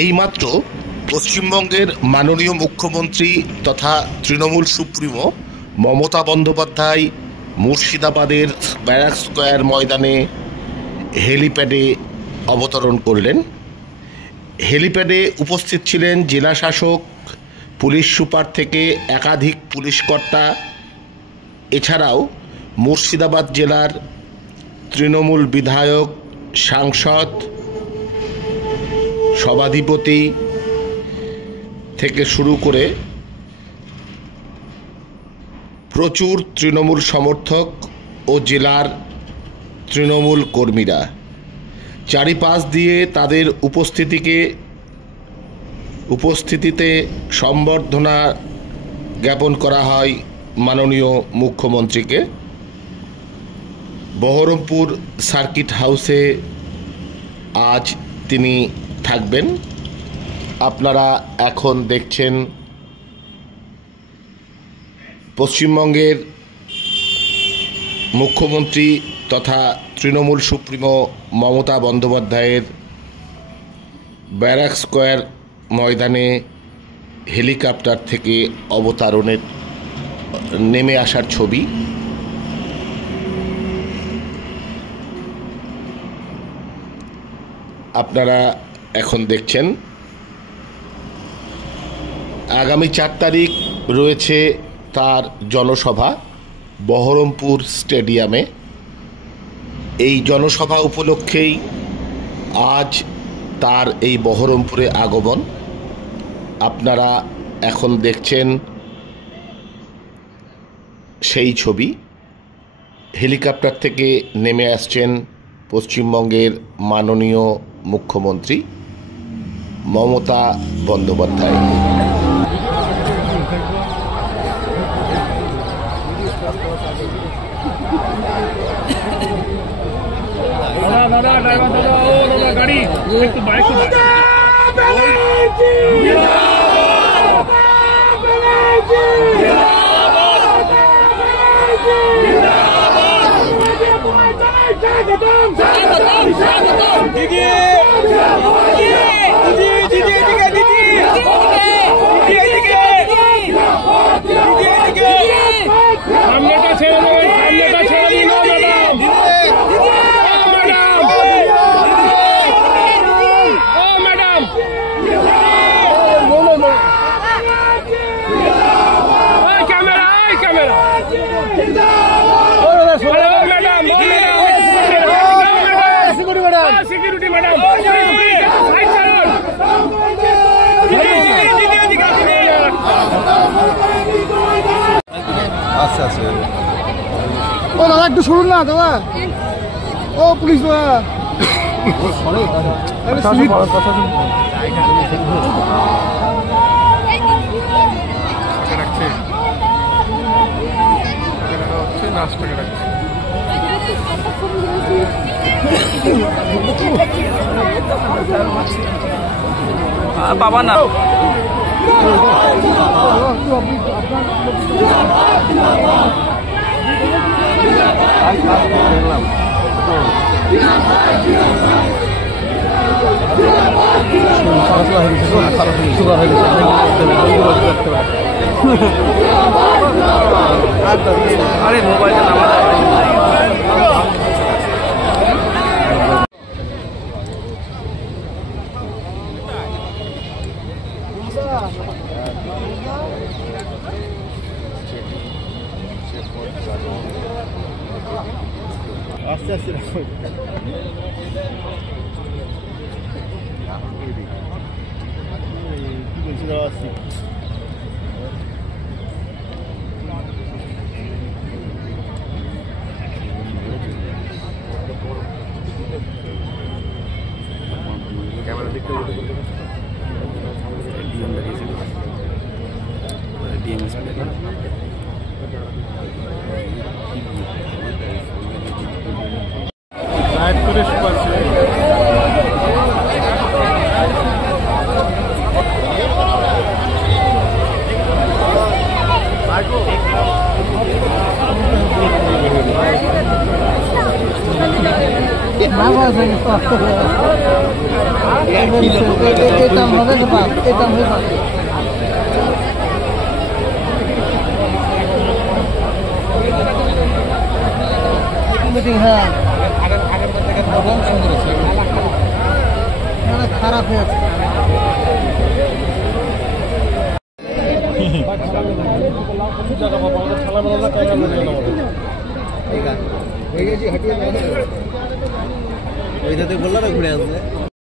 এইমাত্র পশ্চিমবঙ্গের মাননীয় মুখ্যমন্ত্রী তথা তৃণমূল সুপ্রিমো মমতা বন্দ্যোপাধ্যায় মুর্শিদাবাদের ব্যারাক স্কোয়ার ময়দানে হেলিপ্যাডে অবতরণ করলেন। হেলিপ্যাডে উপস্থিত ছিলেন জেলা শাসক, পুলিশ সুপার থেকে একাধিক পুলিশকর্তা, এছাড়াও মুর্শিদাবাদ জেলার তৃণমূল বিধায়ক, সাংসদ, সভাধিপতি থেকে শুরু করে প্রচুর তৃণমূল সমর্থক ও জেলার তৃণমূল কর্মীরা। চারিপাশ দিয়ে তাদের উপস্থিতিতে সম্বর্ধনা জ্ঞাপন করা হয় মাননীয় মুখ্যমন্ত্রীকে। বহরমপুর সার্কিট হাউসে আজ তিনি থাকবেন। আপনারা এখন দেখছেন পশ্চিমবঙ্গের মুখ্যমন্ত্রী তথা তৃণমূল সুপ্রিমো মমতা বন্দ্যোপাধ্যায়ের ব্যারাক স্কোয়ার ময়দানে হেলিকপ্টার থেকে অবতরণের নেমে আসার ছবি। আপনারা এখন দেখছেন। আগামী 4 তারিখ রয়েছে তার জনসভা বহরমপুর স্টেডিয়ামে। এই জনসভা উপলক্ষেই আজ তার এই বহরমপুরে আগমন। আপনারা এখন দেখছেন সেই ছবি। হেলিকপ্টার থেকে নেমে আসছেন পশ্চিমবঙ্গের মাননীয় মুখ্যমন্ত্রী মমতা বন্দ্যোপাধ্যায়। আচ্ছা আচ্ছা, ও দাদা একটু শুনুন না দাদা, ও পুলিশ দাদা বাবা না আরে মোবাইলটা নামা আস্তে আস্তে রাখো। কি বলছি দাদা, আসছি। ক্যামেরা দেখতে দাম হবে না বাপ, এই দাম হবে বাপ। হ্যাঁ খারাপ হয়েছে। ওইটাতে বললো না ঘুরে আসবে।